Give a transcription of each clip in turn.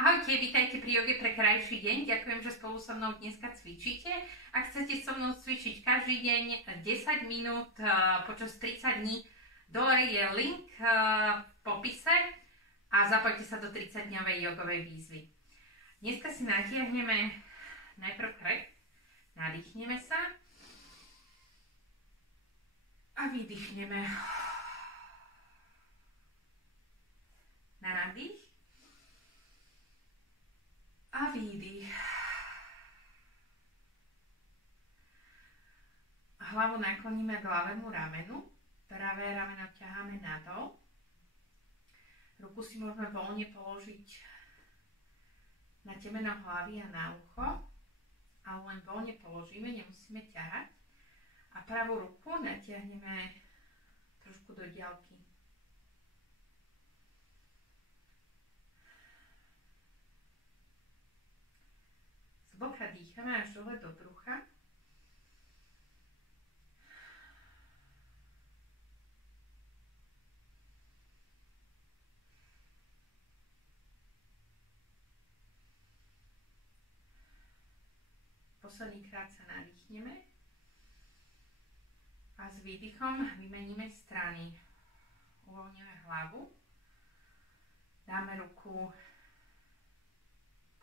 Ahojte, vítajte pri joge pre krajší deň. Ďakujem, že spolu so mnou dneska cvičíte. Ak chcete so mnou cvičiť každý deň 10 minút počas 30 dní, dole je link v popise a zapojte sa do 30-dňovej jogovej výzvy. Dneska si natiahneme najprv krk, nadýchneme sa a vydýchneme na nádych. A výdych. Hlavu nakloníme k ľavému ramenu. Pravé rameno ťaháme nadol. Ruku si môžeme voľne položiť na temeno hlavy a na ucho. Ale len voľne položíme, nemusíme ťahať. A pravú ruku natiahneme trošku do diaľky. Boka dýchame až dole do brucha. Posledný krát sa nadýchneme a s výdychom vymeníme strany. Uvoľníme hlavu, dáme ruku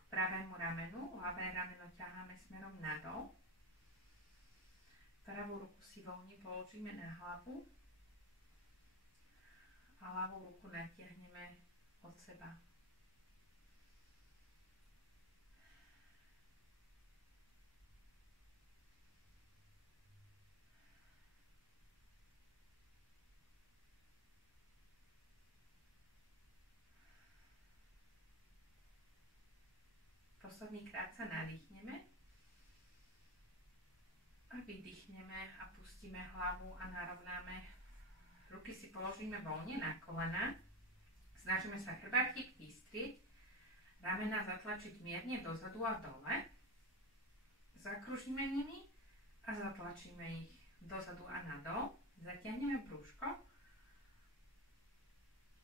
pravému ramenu, ľavé rameno ťaháme smerom nadol. Pravú ruku si voľne položíme na hlavu a ľavú ruku natiahneme od seba. Posledný krát sa nadýchneme a vydýchneme a pustíme hlavu a narovnáme. Ruky si položíme voľne na kolena. Snažíme sa chrbátik vystrieť, ramena zatlačiť mierne dozadu a dole. Zakružíme nimi a zatlačíme ich dozadu a nadol. Zatiahneme brúško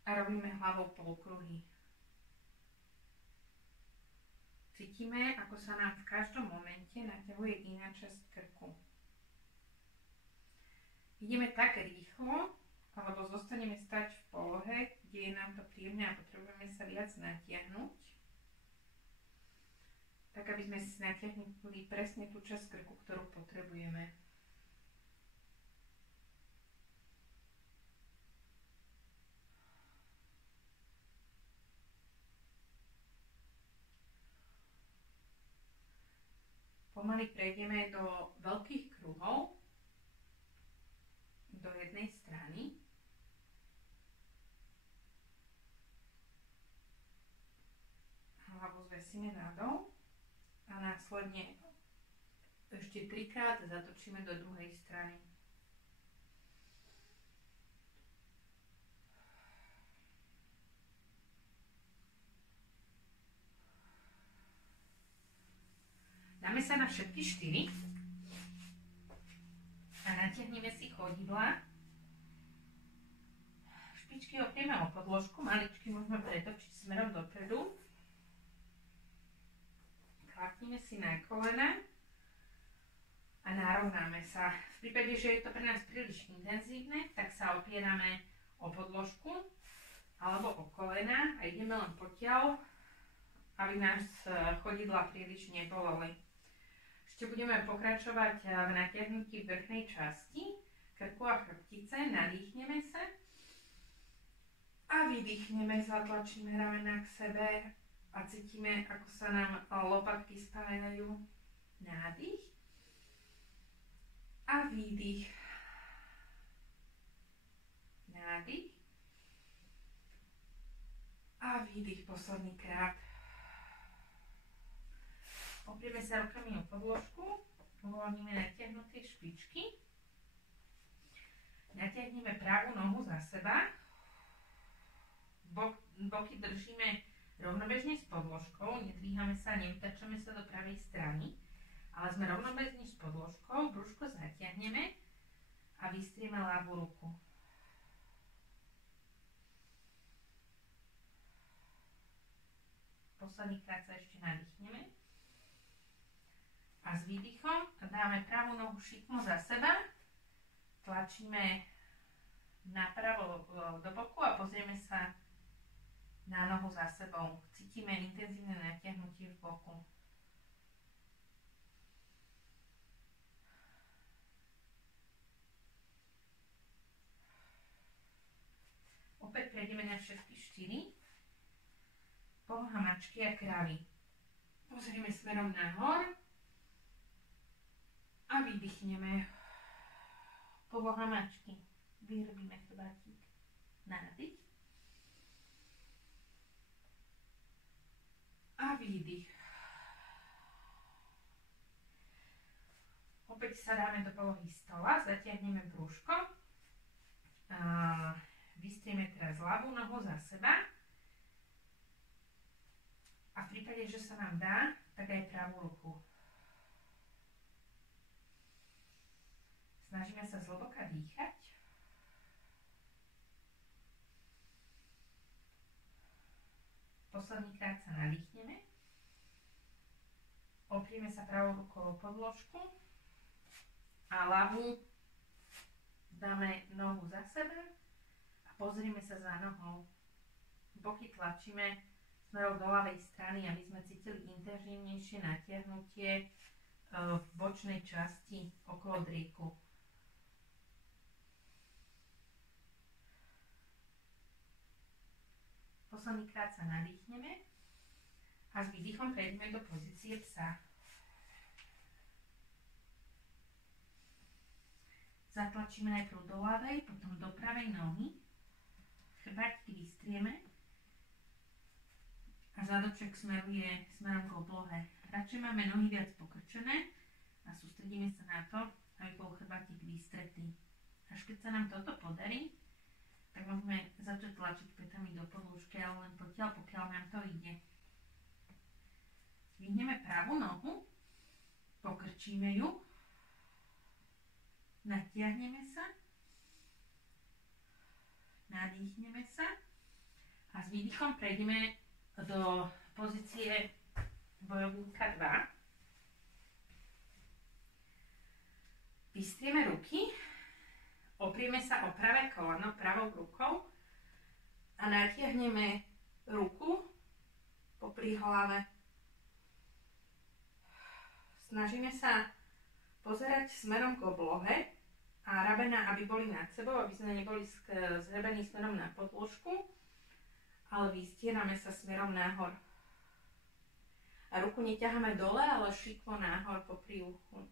a robíme hlavou polokruhy. Cítime, ako sa nám v každom momente naťahuje iná časť krku. Ideme tak rýchlo, alebo zostaneme stať v polohe, kde je nám to príjemné a potrebujeme sa viac natiahnuť, tak aby sme si natiahnuli presne tú časť krku, ktorú potrebujeme. Pomaly prejdeme do veľkých kruhov, do jednej strany. Hlavu zvesíme nadol a následne ešte 3-krát zatočíme do druhej strany. Dáme sa na všetky 4 a natiahneme si chodidlá. Špičky oprieme o podložku, maličky môžeme pretočiť smerom dopredu. Klapneme si na kolena a narovnáme sa. V prípade, že je to pre nás príliš intenzívne, tak sa opierame o podložku alebo o kolena a ideme len potiaľ, aby nás chodidlá príliš neboleli. Ešte budeme pokračovať v natiahnutí vrchnej časti krku a chrbtice. Nadýchneme sa a vydýchneme, zatlačíme ramena k sebe a cítime, ako sa nám lopatky spájajú. Nádych a výdych. Nádych a výdych posledný krát. Oprieme sa rukami o podložku, uvoľníme natiahnuté špičky, natiahneme pravú nohu za seba, boky držíme rovnobežne s podložkou, nedvíhame sa, neutáčame sa do pravej strany, ale sme rovnobežne s podložkou, brúško zatiahneme a vystrieme ľavú ruku. Posledný krát sa ešte nadýchneme. A s výdychom dáme pravú nohu šikmo za seba. Tlačíme napravo do boku a pozrieme sa na nohu za sebou. Cítime intenzívne natiahnutie v boku. Opäť prejdeme na všetky 4. Poloha mačky a kravy. Pozrieme smerom nahor a vydýchneme. Poloha mačky. Vyrobíme chrbátik. Nádych. A výdych. Opäť sa dáme do polohy stola, zatiahneme brúško. Vystrieme teraz ľavú nohu za seba. A v prípade, že sa nám dá, tak aj pravú ruku. Snažíme sa zhlboka dýchať. Posledný krát sa nadýchneme. Oprieme sa pravou rukou o podložku a ľavú dáme nohu za seba a pozrieme sa za nohou. Boky tlačíme smerom do ľavej strany, aby sme cítili intenzívnejšie natiahnutie v bočnej časti okolo drieku. Posledný krát sa nadýchneme a s výdychom prejdeme do pozície psa. Zatlačíme najprv do ľavej, potom do pravej nohy. Chrbátiky vystrieme a zadoček smeruje smerom k oblohe. Radšej máme nohy viac pokrčené a sústredíme sa na to, aby bol chrbátik vystretý. Až keď sa nám toto podarí, tak môžeme začať tlačiť pätami do podĺžky, ale len potiaľ, pokiaľ nám to ide. Zvihneme pravú nohu, pokrčíme ju, natiahneme sa, nadýchneme sa a s výdychom prejdeme do pozície bojovníka 2. Vystrieme ruky. Oprieme sa o pravé koleno pravou rukou a natiahneme ruku popri hlave. Snažíme sa pozerať smerom k oblohe a ramena, aby boli nad sebou, aby sme neboli zhrebení smerom na podložku, ale vystierame sa smerom nahor. A ruku neťaháme dole, ale šikmo nahor popri uchu.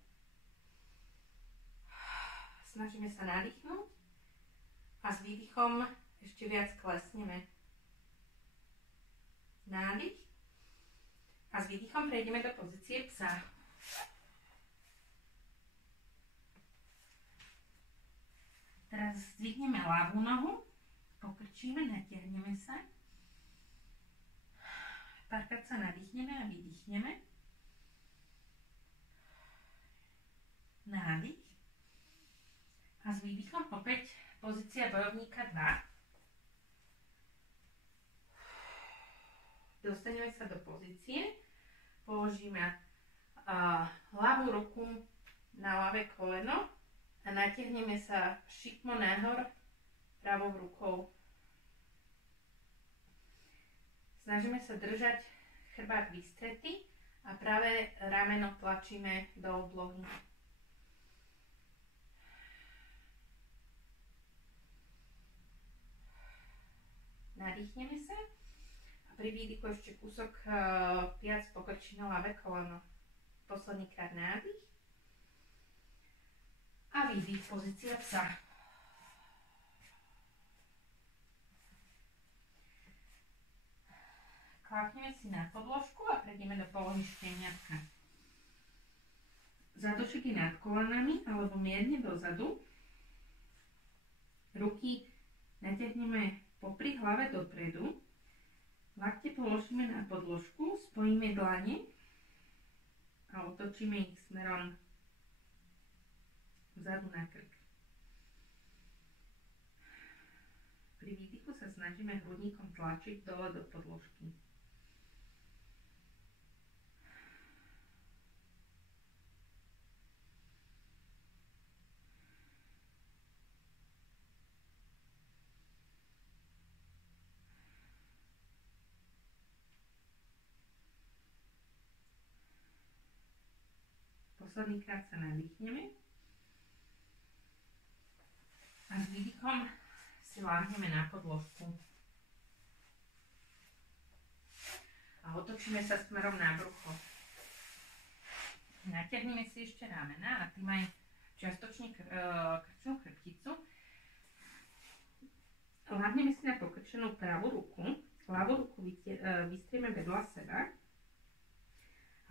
Snažíme sa nadýchnuť a s výdychom ešte viac klesneme. Nádych a s výdychom prejdeme do pozície psa. Teraz zdvihneme ľavú nohu, pokrčíme, natiahneme sa. Párkrát sa nadýchneme a vydýchneme. Nádych. A s výdychom opäť pozícia bojovníka 2. Dostaneme sa do pozície, položíme ľavú ruku na ľavé koleno a natiahneme sa šikmo nahor pravou rukou. Snažíme sa držať chrbát vystretý a pravé rameno tlačíme do oblohy. Nadýchneme sa a pri výdychu ešte kúsok viac pokrčíme ľavé koleno. Posledný krát nádych a výdych, pozícia psa. Klapneme si na podložku a prejdeme do polohy šteniatka. Zadoček je nad kolenami alebo mierne dozadu. Ruky natiahneme popri hlave dopredu, lakte položíme na podložku, spojíme dlane a otočíme ich smerom vzadu na krk. Pri výdychu sa snažíme hrudníkom tlačiť dole do podložky. Posledný krát sa nadýchneme. A s výdychom si láhneme na podložku. A otočíme sa smerom na brucho. Natiahneme si ešte ramena a tým aj čiastočne krčnú chrbticu. Láhneme si na pokrčenú pravú ruku. Ľavú ruku vystrieme vedľa seba.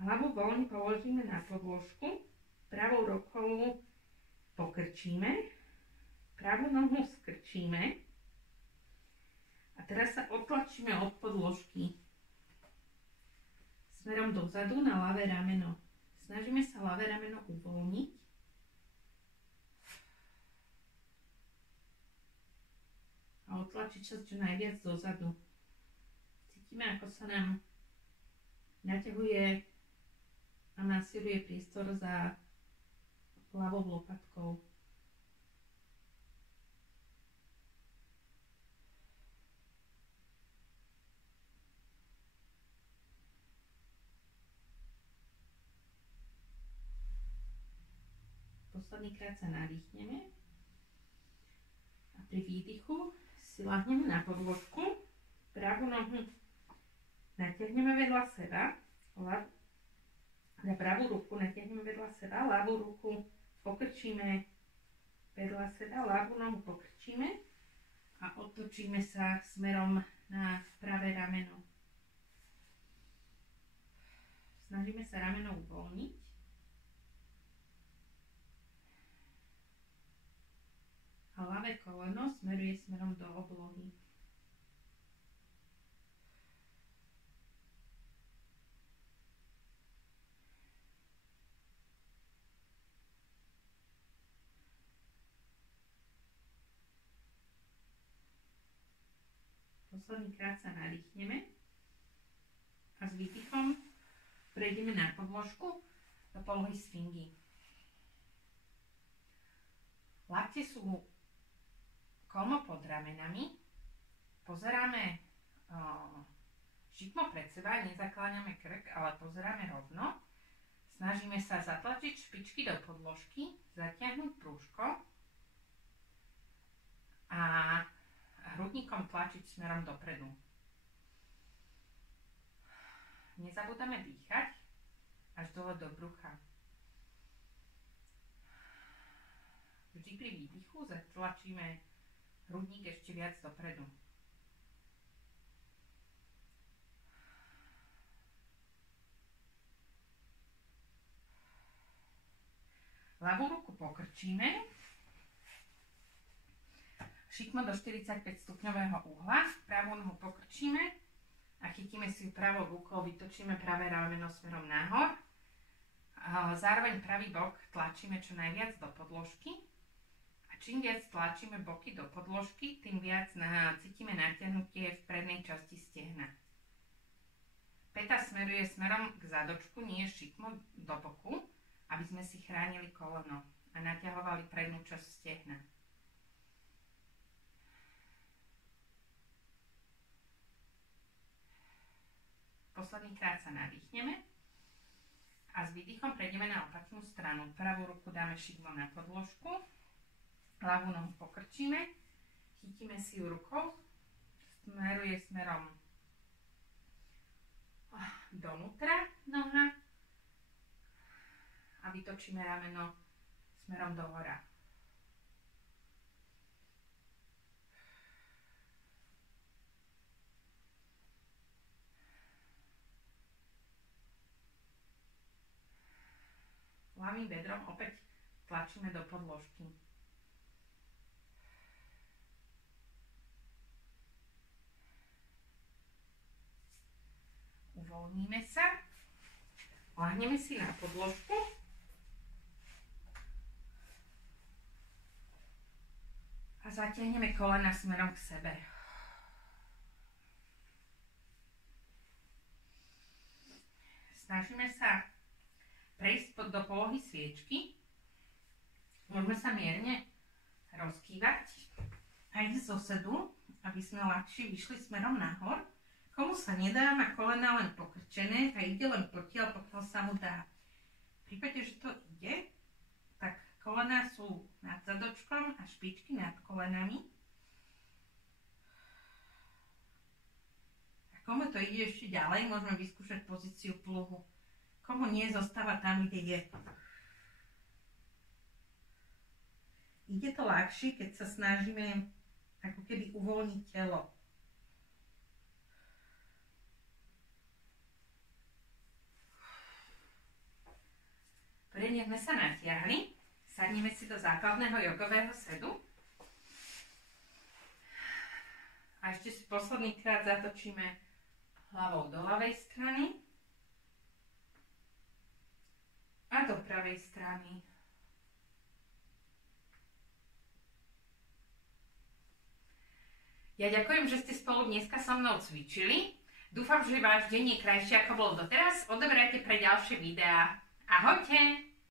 Hlavu voľne položíme na podložku. Pravou rukou pokrčíme. Pravú nohu skrčíme. A teraz sa otlačíme od podložky smerom dozadu na ľavé rameno. Snažíme sa ľavé rameno uvoľniť. A otlačiť sa čo najviac dozadu. Cítime, ako sa nám naťahuje a masíruje priestor za ľavou lopatkou. Poslednýkrát sa nadýchneme a pri výdychu si láhneme na podložku, pravú nohu natiahneme vedľa seba, na pravú ruku natiahneme vedľa seba, ľavú ruku pokrčíme vedľa seba, ľavú nohu pokrčíme a otočíme sa smerom na pravé rameno. Snažíme sa rameno uvoľniť. A ľavé koleno smeruje smerom do oblohy. Poslednýkrát sa nadýchneme a s výdychom prejdeme na podložku do polohy sfingy. Lakte sú kolmo pod ramenami, pozeráme šikmo pred seba, nezakláňame krk, ale pozeráme rovno. Snažíme sa zatlačiť špičky do podložky, zatiahnuť prúžko a hrudníkom tlačiť smerom dopredu. Nezabúdame dýchať až dole do brucha. Vždy pri výdychu zatlačíme hrudník ešte viac dopredu. Ľavú ruku pokrčíme. Šikmo do 45 stupňového uhla. Pravú nohu pokrčíme a chytíme si ju pravou rukou, vytočíme pravé rameno smerom nahor. Zároveň pravý bok tlačíme čo najviac do podložky. Čím viac tlačíme boky do podložky, tým viac cítime natiahnutie v prednej časti stehna. Päta smeruje smerom k zadočku, nie šikmo do boku, aby sme si chránili koleno a natiahovali prednú časť stehna. Poslednýkrát sa nadýchneme a s výdychom prejdeme na opačnú stranu. Pravú ruku dáme šikmo na podložku. Ľavú nohu pokrčíme, chytíme si ju rukou, smeruje smerom donútra noha a vytočíme rameno smerom dohora. Ľavým bedrom opäť tlačíme do podložky. Uvoľníme sa, láhneme si na podložku a zatiahneme kolena smerom k sebe. Snažíme sa prejsť do polohy sviečky. Môžeme sa mierne rozkývať aj zo sedu, aby sme ľahšie vyšli smerom nahor. Komu sa nedá, má kolena len pokrčené a ide len potiaľ, pokiaľ sa mu dá. prípade, že to ide, tak kolená sú nad zadočkom a špičky nad kolenami. A komu to ide ešte ďalej, môžeme vyskúšať pozíciu pluhu. Komu nie, zostáva tam, kde je. Ide to ľahšie, keď sa snažíme ako keby uvoľniť telo. Poriadne sme sa natiahli. Sadneme si do základného jogového sedu. A ešte si posledný krát zatočíme hlavou do ľavej strany a do pravej strany. Ja ďakujem, že ste spolu dneska so mnou cvičili. Dúfam, že váš deň je krajší, ako bol doteraz. Odoberajte pre ďalšie videá. Ahojte!